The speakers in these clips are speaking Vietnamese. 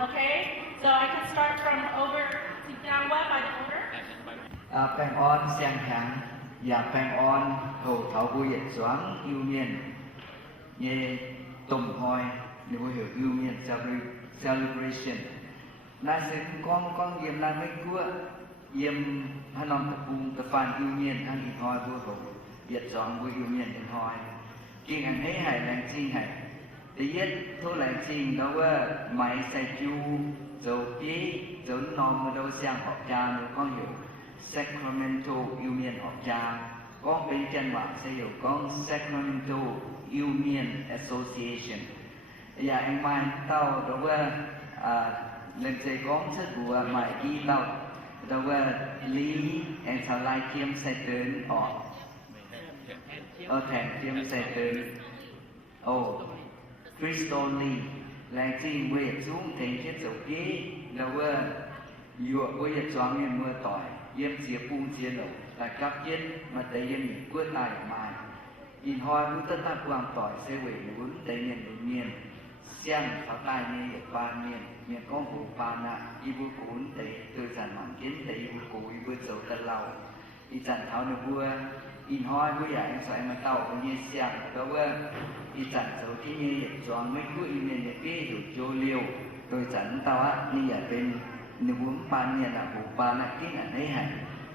Okay? So I can start from over to down what by the order? Phang on sang tháng và phang on hầu thảo vui dịch doãn yêu miền như tùng hoi nếu vui hiểu yêu miền celebration na sẽ con yếm na mấy cua yếm hắn nòng tập bùng tập phàn yêu miền hắn in hoi vui hầu dịch doãn vui yêu miền in hoi kinh anh ấy hải làng chi hải để biết thôi làng chi đó là máy sai chu dấu ký dấu nòng mà đâu sang học cha nếu con hiểu Sacramento Union of Cha ก็เป็นจังหวะเสียของ Sacramento Union Association อย่างไอ้มันเต้าแต่ว่าเล่นใจของสักบัวใหม่ที่เต้าแต่ว่าลีแอนซ์ไลเทียมใส่เดินออกแทนเทียมใส่เดินโอ้คริสโตลีแรงจริงเวทสูงเทียนคิดสุกี้แต่ว่าอยู่เวทจอมเนี่ยเมื่อต่อยyếm chia pung chia nổ là cấp yếm mà tây yếm những quyết tài mai in hoi cũng tất cả quang tỏi sẽ về vốn tây miền xiang thảo tai như ba miền con hủ ba na ibu cuốn tây từ sản mặn kiến tây ibu củ ibu dầu tật lầu in sản thảo nửa vua in hoi với giải em xoay mà tàu cũng như xiang đó vua in sản dầuที่นี่chọn mấy cuối in miền những cái dù cho liều tôi sản tàu á như vậy bên nếu muốn ban nhiệt là bộ ban là cái là đấy hả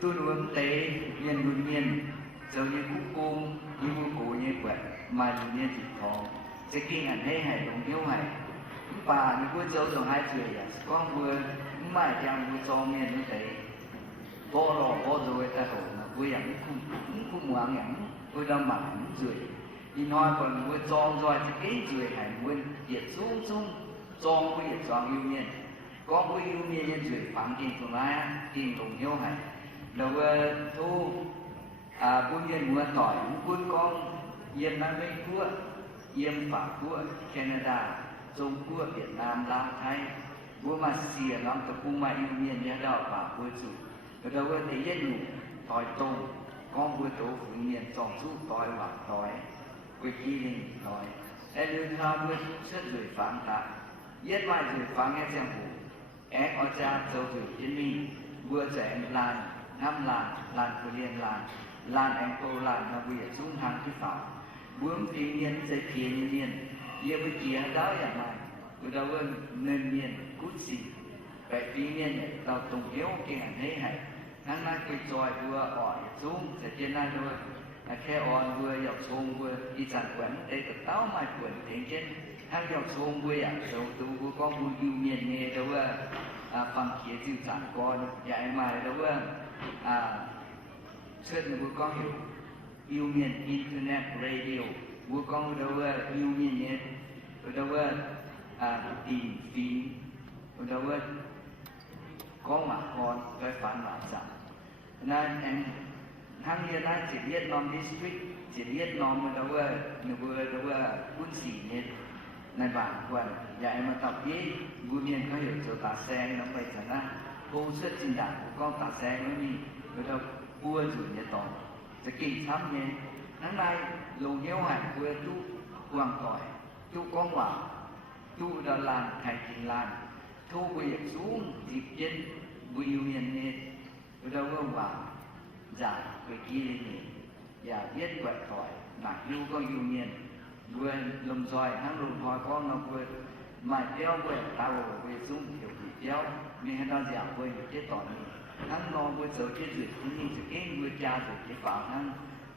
tôi muốn tế nhân nguyên nhiên giống như cúc cung như vô cổ như quẹt mà nguyên nhiên thì có sẽ kinh hẳn đấy hả đồng hiếu hả bà nếu có dấu rồi hai chuyện là con vừa mà chẳng vừa cho miền như thế vô rồi ta hổ mà vui ảnh cũng muốn ảnh vui đâm mà ảnh rưỡi đi nói còn vui cho rồi thì cái rưỡi hả vui hiện xuống cho vui hiện cho yêu nhiên có vui yêu miên nhân duyệt phạm kinh thuộc lá kinh đồng hiếu hải đầu thu vui nhân mua tỏi quân con yếm nam bên quốc yếm pháp quốc Canada Trung Quốc Việt Nam Lào Thái vua mà xìa lắm tập cung mà yêu miên nhớ đạo và vua chủ đầu thấy dân ngủ tỏi tôm con vua tổ phụ miền tròn giúp tỏi và tỏi quê kỳ linh tỏi em lương thao vua xuất duyệt phạm tạ yết mai duyệt phạm nghe xem phủ ép ở cha châu thủy thiên minh vừa trẻ làn năm làn của liên làn anh cô làn là vì xuống hàng cái pháo bướm phi nhiên dây kia như nhiên yêu với kia đó là mày từ đầu ơn nên nhiên cút xì vậy phi nhiên tàu tùng hiếu cái hàng thế này hắn nói cái tròi vừa ỏi xuống sẽ trên này thôi là khe on vừa dọc xuống vừa đi sản quẩn đây từ táo mai quẩn đến trên hắn dọc xuống vừa đầu từ vừa con vừa yêu miền nghe đâuฟังเขียนสื่อสารก่อนอย่าให้มาแล้วว่าเชิญบุกองอยู่ยูเมียนอินเทอร์เน็ตเรดิโอบุกองเราว่ายูเมียนเนี่ยเราว่าตีนฟีนเราว่าก้องหมากรไปฝันหวานสักนั่นเองทั้งนี้นะจิตเลียดนอมดิสทริกจิตเลียดนอมเราว่าเราว่าคุ้นสีเนี่ยในบางวันอย่าให้มาตอบยี่บุญเนียนเขาอยู่โจตาแซงน้ำไปจากนั้นกูเชื่อจินดาก็ตาแซงไม่มีเราบัวอยู่ในตอนจะกินซ้ำเนี่ยนั่นไงลงเยี่ยวหันบัวตู้วางต่อยตู้ก้องหวานตู้ดอลลาร์ไทยกินลานทูบุยสูงจีบเย็นบุยเนียนเนี่ยเราก็หวานจ่ายไปกี่เลยอย่าเย็นกว่าต่อยหนักยูก็ยูเนียนvừa lùm xoài hắn lùm hồi con nó vừa mày kéo vừa tao vừa xuống kiểu bị kéo nên hắn ta dẻo vừa chết tỏi hắn nó vừa sợ chết rồi cũng như sự cái vừa cha rồi cái bảo hắn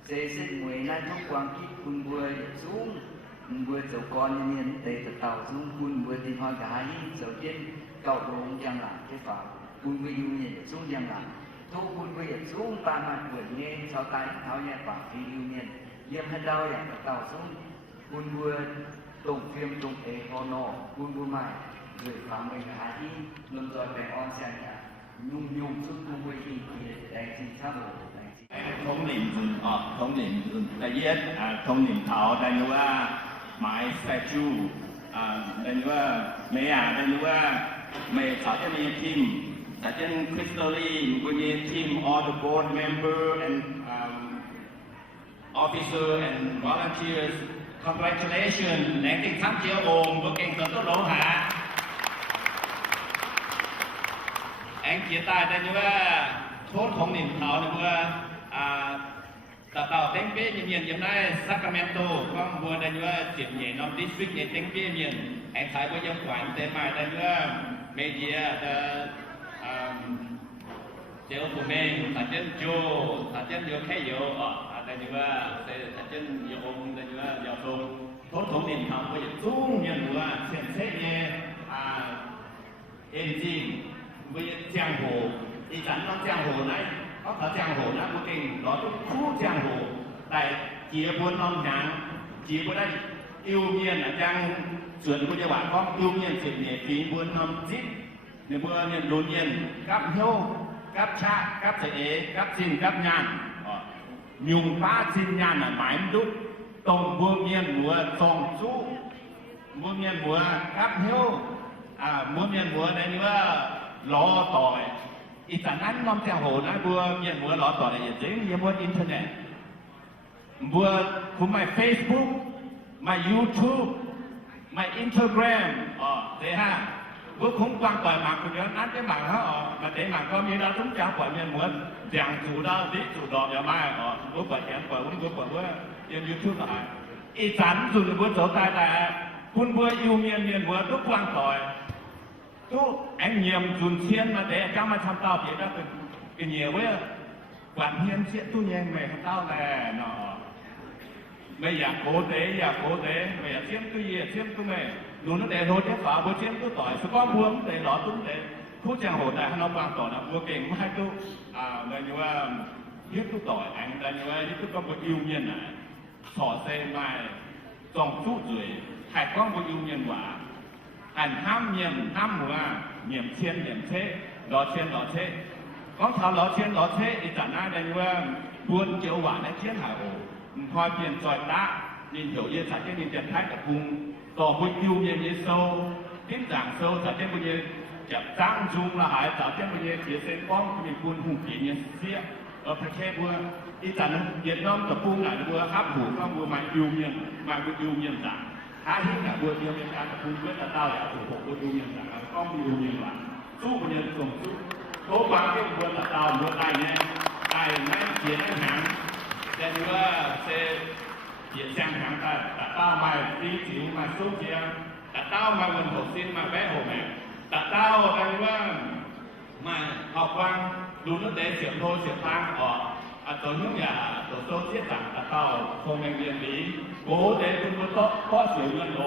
xe xích mùi nay thông quang kít quân vừa xuống vừa sợ con nên tề từ tàu xuống quân vừa tìm hỏi cả hai sợ chết cậu đồ chẳng làm cái bảo quân vừa yêu nhìn xuống chẳng làm thu quân vừa xuống ba mặt vừa nghe sau tay tháo nhẹ bảo phi yêu nhìn yếm hết đauอย่างtàu xuống quân vừa tụng phim tụng ế ho nọ quân vừa mày rồi phá mình há đi luôn rồi về on xem cả nhung chút quân vừa đi đánh chính xác rồi thống lĩnh đại viết thống lĩnh thảo đại nhưว่าไม้สแตชูđại nhưว่าเมียđại nhưว่าเมย์สาวจะมีทีมสาวจะคริสตัลลีมีทีม all the board member and officer and volunteers congratulations แรงจริงทั้งเจียวโอมตัวเก่งตัวโลหะ anh chia tay đây như là thốt không niệm thảo thì vừa tàu tàu tiếng phía miền giống này Sacramento con vừa đây như là chuyển nhảy nó district nhảy tiếng phía miền anh thấy vừa giống quản thế mà đây như là media chế của mình thật chân vô cái vô đây như là thật chân vô ông đây như là giao thông thốt không niệm thảo bây giờ xuống như là xem xét như engine với giang hồ thì chẳng nó giang hồ này có thể giang hồ nó có kinh đó cũng khu giang hồ tại chỉ buôn non nhàn chỉ có đây yêu nhiên là giang chuyển của các bạn có yêu nhiên chuyển nhẹ phí buôn non zip nếu buôn nhiên đồn nhiên cắp hiếu cắp cha cắp trẻ cắp xin cắp nhàn nhung ba xin nhàn là mãi đúc tông buôn nhiên mùa tông chú buôn nhiên mùa cắp hiếu muốn miền mùa này như là lọ tỏi, ít chẳng ăn non theo hồ này mùa miền mùa lọ tỏi là gì? Miền mùa internet, mùa của my Facebook, my YouTube, my Instagram, thế ha, mùa không quan tỏi mà cũng nhớ ăn cái mạng đó, mà để mà có miền đó chúng ta phải miền mùa chẳng chủ đó, tí chủ đó giờ mai, mùa phải chén phải uống mùa trên YouTube lại, ít chẳng dùng mùa chỗ tai làคุณเบื่ออยู่เมียนเบื่อทุกวันต่อยทุกไอ้เงียมจุนเชียนมาแต่จ้ามาทำเต้าเพียงได้เป็นเงียเว้ยกวนเฮียนเสียตู้แยงไม่ทำเต้าแน่เนาะไม่อยากโคเตไม่อยากเชียมตู้เยี่ยเชียมตู้แม่ดูนั่นแต่โดนเจ้าฝาบัวเชียมตู้ต่อยสก้อนบัวแต่หล่อตุ้งแต่ผู้จังโหดแต่ให้เราวางต่อนะบัวเก่งมากตู้เลยนี่ว่ายึดตู้ต่อยอันเลยนี่ว่ายึดตู้ก็บัวอิ่วเมียนน่ะสอดเซมาจองสู้จุ๋ยhãy có một yêu nhân quả, hành ham niệm ham mùa, niệm chiên niệm thế, đó thế, có thảo đó thế, thì chẳng ai đâyว่าbuôn chiếu quả này chiên hải ổ, hoa tiền trọi đá, nhìn hiểu như sản trên nhìn tiền thái tập cùng, tỏ một yêu nhân như sâu, tiếng giảng sâu sản trên như chậm trang dung là hải sản trên như phía trên con mình buôn hùng kỷ như xía, ở phía trên vừa, thì chẳng Việt Nam tập trung lại vừa hấp hủ con vừa mang yêu nhân giảng hai hướng là buôn nhiều nhânการcùng với là tao đã thủ hộ buôn nhiều nhân là con nhiều nhân làสู้buôn nhân cùngสู้cố gắng cái buôn là tao buôn này nhé tài năng chiến năng hàng để như là sẽ chiến sang hàng ta đã tao mày đi chịu màสู้chia đã tao mà mình hộ xin mà bé hộ mẹ đã tao đây là mà học văn đúng lúc đấy xiểm thôi xiểm thang tổ nước nhà tổ số chiết rằng đã tao không ngành điện lý cố đểคุณก็เสียเงินโอ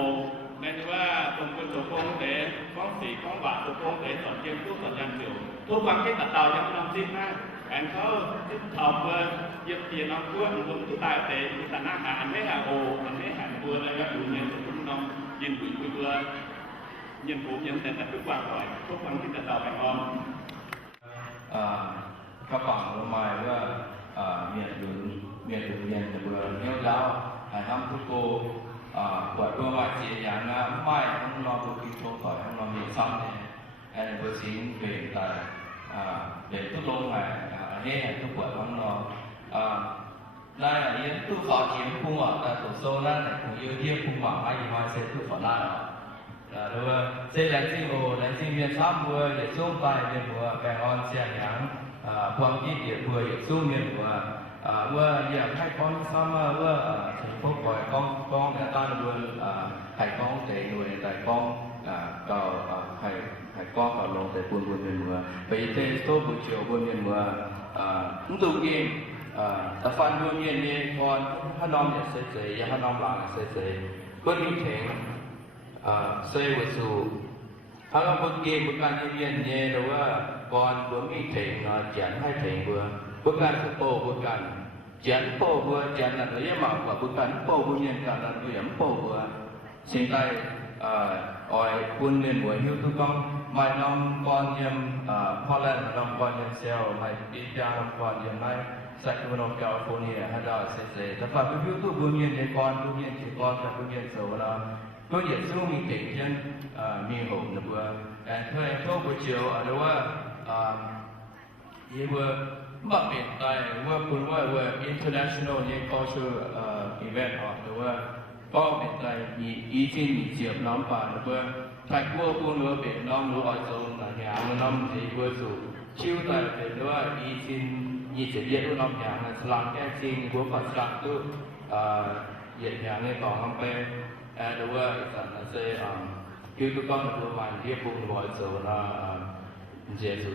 ในที่ว่าคุณตัวโกงแต่ก้องสีก้องบาทตัวโกงแต่สอนเกมทุกสัญญาณเดียวทุกวันที่ตัดต่อยังไม่นำสิ้นนะแอนเขาทำเพื่อยึดเตียนเอาเพื่อนคนที่ตายแต่แต่หน้าหาอันไม่หาโออันไม่หาเพื่ออะไรก็ดูเงินคุณน้องยินปุ๋ยเพื่อยินปุ๋ยยินแต่ทุกวันก่อนทุกวันที่ตัดต่อไปออมcác bạn ở ngoài là miền từ bờ nêu giáo hải nam thu cô của đua ngoại diện nhà nga mai không lo thu kinh thô khỏi không lo miền sông này anh vừa xin về tại để thu lô này nghe thu của không lo đây là yến thu phò chiếm cung ở tại tổ số này cũng yêu thiêu cung hoàng ai thì hoa sẽ thu phò lại rồi xây lại sinh hồ lại sinh viên pháp vừa để xuống bài viên vừa bèn on xe nhãnความคิดเดียวเพื่อสู้เมียนว่าอยากให้ก้อนซ้ำว่าถึงพวกปล่อยก้องแต่ต้านด้วยให้ก้องแต่หน่วยแต่ก้องก็ให้ก้องก็ลงแต่บุญเมียนไปเตะโต๊ะบุญเชียวบุญเมียนนุ่งตุกีแต่ฟันบุญเมียนเนี่ยก่อนถ้าน้องอยากเสียถ้าน้องหลังเสียบุญมีแข็งเสียวัสู่ถ้าเราบุญเกมบุญการเมียนเนี่ยหรือว่าก่อนบุญมีแข็งเขียนให้แข็งบุญการสุโปบุญการเขียนโปบุญเขียนนั่นเลยมากกว่าบุญการโปบุญเมียนการนั่นเลยโปบุญสิ่งใดอ้อยบุญเมียนบุญหิวทุกคนไม่น้องก่อนยังพอแล้วน้องก่อนยังเซลไม่ดีจ้าน้องก่อนยังไม่สักวันน้องแคลิฟอร์เนียให้ได้เสียแต่ฝ่ายบุญหิวทุกบุญเมียนในก่อนบุญเมียนที่ก่อนแต่บุญเมียนโซ่แล้วก็อยากสู้มีเก่งยันมีหงนะบัวแต่เพื่อโชคบุญเชียวหรือว่ายี่ว่าบัดเป็นไตว่าคุณว่า international เนี่ย culture event หรือว่าก็เป็นไตมีอีที่มีเจียบน้ำป่าหรือว่าไทยพวกคุณว่าเป็นน้องรู้อ้อยโซน hàng năm thì vừa dù chiêu tại về đó đi xin nhị sẽ biết năm hàng là làm cái xin của Phật làm tu dạy hàng này còn không phải đối với sản là sẽ kêu tụi con là tụi mình tiếp cùng gọi số là dễ số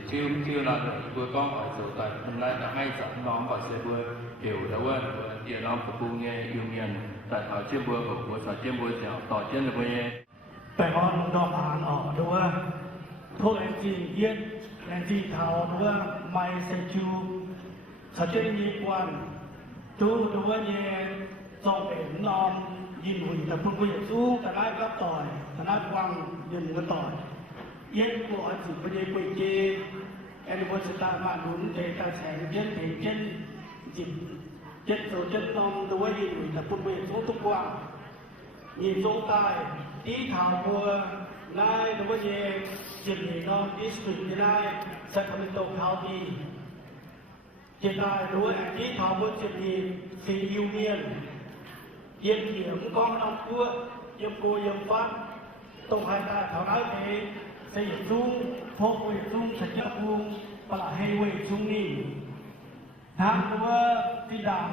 chiêu là vừa con gọi số tại hôm nay đã ngay sẵn nó gọi sẽ vừa hiểu đối với tiền ông của cùng nghe yêu nghiền tại thảo chiêm vừa của sở chiêm vừa dẻo tỏ trên là vừa nghe แต่ก่อนดอกอ่านออกด้วยพวกแองจีเย็นแองจีเทาด้วยไมเซจูสัจเจนีกวนจูด้วยเย็นทรงเป็นนอมยินหุ่นแต่พุ่งไปอย่างสู้แต่ได้ก็ต่อยแต่ได้วังยินก็ต่อยเย็นกว่าสิบเย็นไปเจแอนบนสตาร์มาหนุนเจตาแสงเย็นเทเย็นจิบเย็นโซเย็นนอมด้วยยินหุ่นแต่พุ่งไปอย่างสู้ทุกวันยินทรงตายที่ถาวรนายนวเยจิตหนีนอนดิสตริกได้สักเป็นตกเขาดีจิตได้ด้วยที่ถาวรจิตหนีสียูเนียนเยี่ยมเขียมกองนำตัวเยี่ยมโกเยี่ยมฟันตรงหายตาแถวนั้นเองเสียซุ่มพกเวซุ่มสัจจะภูมิปลาให้เวซุ่มนี่ทางตัวที่ดัง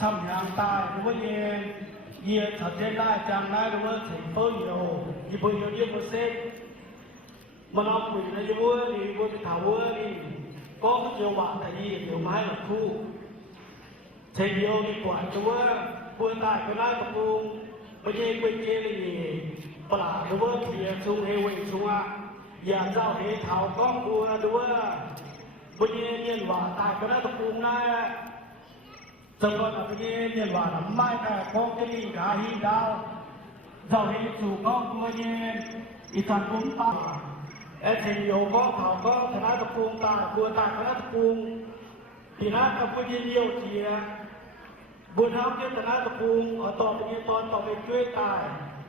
ซ้ำยางตายนวเยyear thật thế này chẳng nay đúng không thành phố nhiều thì bây giờ như một xe mà nó quỷ là như vua thì vua thảo vua thì có cái nhiều bạn tại vì nhiều máy là khu thì nhiều thì quản chúa vua tại cái này mà cùng bây giờ quên kia là gì bà là đúng không thì xuống hay quên xuống à giờ giao thế thảo con vua đúng không bây giờ nhiên vào tại cái này mà cùng này trong đó là cái nhân vật làm mai là con cái gì cả hi đau giàu hi chủ con của nhiên ít toàn cũng ta em thì nhiều con thảo con thì nó tập trung ta vừa ta nó tập trung thì nó tập trung nhiều thì buồn hao cái thì nó tập trung ở tòa bên tòa bên chơi tài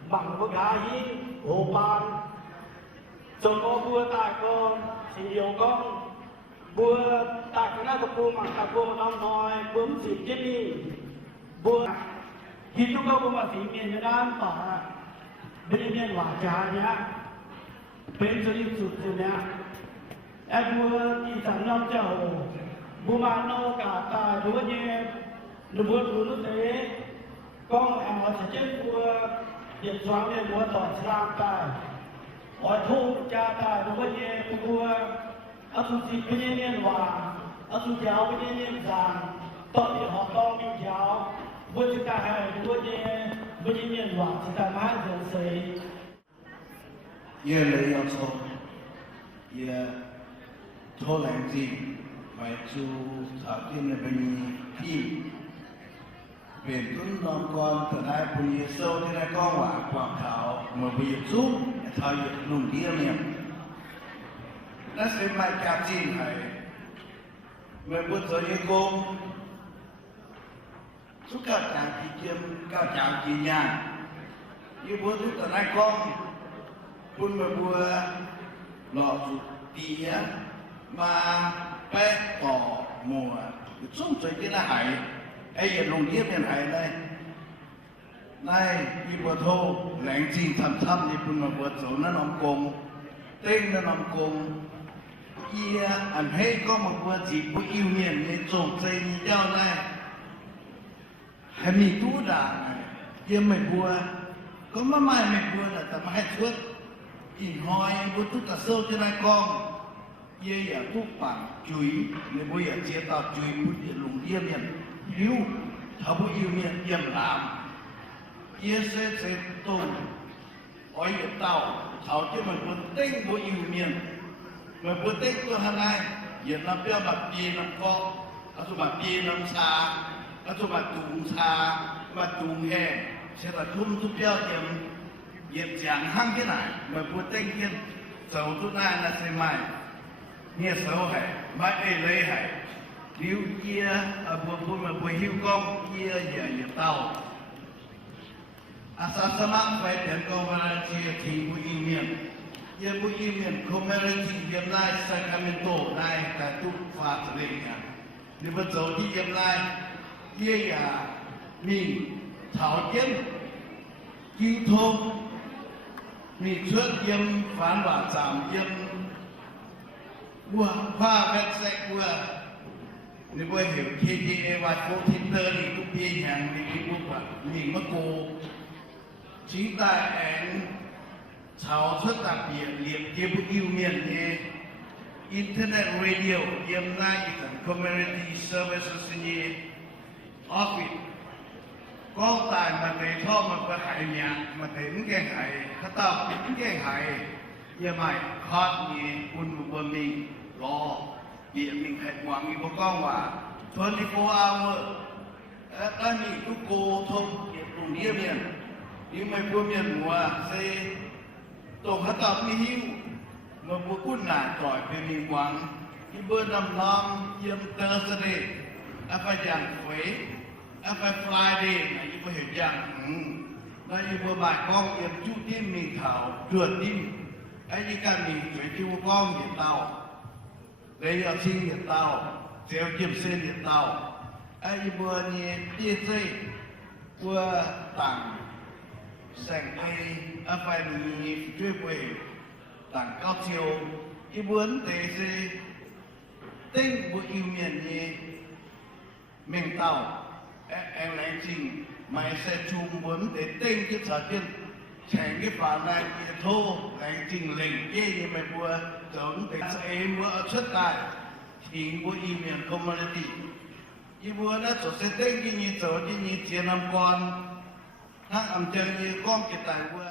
bằng với gà hi hồ bàn trong có vừa tài con thì nhiều con vừa tại cái nào tập trung mà tập trung nó nói bướm xịt chết đi vừa khi chúng tôi cũng mà xịt miền Việt Nam tỏ bên miền hòa trà nhá bên cho đi sụt rồi nhá em vừa đi sản năm chậu vừa mà nâu cả tài đứa nhé nó vừa đứa nó thế con em họ sẽ chết vừa điện xoắn lên vừa tỏ làm tài hỏi thu cha tài đứa nhé vừa ở phương diện bên nhân nhân hòa ở phương giáo bên nhân nhân giàn tội thì họ to bên giáo với chúng ta hay với nhân nhân hòa chúng ta mãi dần xây ye lấy yêu số ye thô lãng gì phải chú thảo tiên là bên phim về tuấn non con từ nay bùi ye sâu thế này con quả quảng thảo mà bùi ye giúp thảo ye lùng kia miệng nó sẽ mai cả chín hay mình muốn cho những cô suốt cả chàng kỳ chiêm cả chàng kỳ nhà như bố thứ tận hai con buôn mà bùa lọ sụt tía mà bé tỏ mùa xuống chơi cái là hải ấy là lùng điếp bên hải này này như bùa thô lãng chín thầm thầm thì buôn mà bùa chỗ nó nằm cùng tên nó nằm cùng ia anh hay có một bữa chỉ có yêu miền nên trộm dây như nhau này hay mình tú đà này ia mình bùa có mà mai mình bùa là tầm hai suốt in hoi bữa tú cả sâu cho này con ia ở tú bản chuối nên bây giờ chia tao chuối bữa địa lùng ia miền hiu thảo bữa yêu miền yểm làm ia sẽ tôm oi ở tàu thảo cho mình bữa tinh bữa yêu miền mà bữa tết tôi hôm nay giờ nó béo mặt bì nó có, ở chỗ mặt bì nó xa, ở chỗ mặt tùng xa, mặt tùng hè, sẽ là thun chút béo điểm, giờ chẳng hăng cái này, mà bữa tết kia sầu chút này là sẽ mày, nghe sầu hay, mai ấy lấy hay, nếu kia ở bữa mà bữa hiu con kia giờ tàu, asal phải tiền công vào chia thì bữa im miệng. Ia bu imian community yam lai Sacramento lai ta tu fa tringa ni ba zo di yam lai ye ya mi thảo kiến cứu thôn mi xuất yam phán và giảm yam bùa pha vẹt sẹt bùa nếu bùa hiểu KJA và phố thiên tơ thì cũng bia hàng thì cái bùa và mình mất cô chính tại anh cháu rất đặc biệt liệp kia bùa yêu miền như Internet Radio yếm nay is community services như office có tài mà để thọ mà phải hại nhà mà đến cái hại khát tao đến cái hại như mày khát như quân của mình lo vì mình hãy ngoan như con mà 24 hour ta nghĩทุกโกทงตรงนี้เนี่ยยิ่งไม่พูดเนี่ยหัวเซตรงขตอบนี่หิวมาพูดกุ้นหนาจ่อยเป็นมีหวังที่เบอร์ดำน้ำเยี่ยมเตอร์สเดย์อะไรอย่างเฟยอะไรฟลายเดย์ไหนยิ่งไม่เห็นอย่างแล้วยิ่งเบอร์บ่ายกล้องเยี่ยมจุดที่มีข่าวเดือดดิ้มไอ้ยี่การมีเฟยที่ว่ากล้องเห็นเตาเลยเอาทิ้งเห็นเตาเซลล์เยี่ยมเส้นเห็นเตาไอ้ยี่เบอร์เนี่ยพี่เจ้ว่าต่างแสงไอ้อะไรมีช่วยเว้ยต่าง高潮一问题是顶不yêu miền gì mình tàu em lấy trình mày sẽ chung muốn để tinh cái sở tiên chèn cái phản này kia thô lấy trình lệnh kia như mày bùa giống để sẽ bùa xuất tài thì bùa yêu miền community y bùa nó chỗ sẽ tinh cái như chỗ cái như tiền năm con thằng âm chân như con cái tài bùa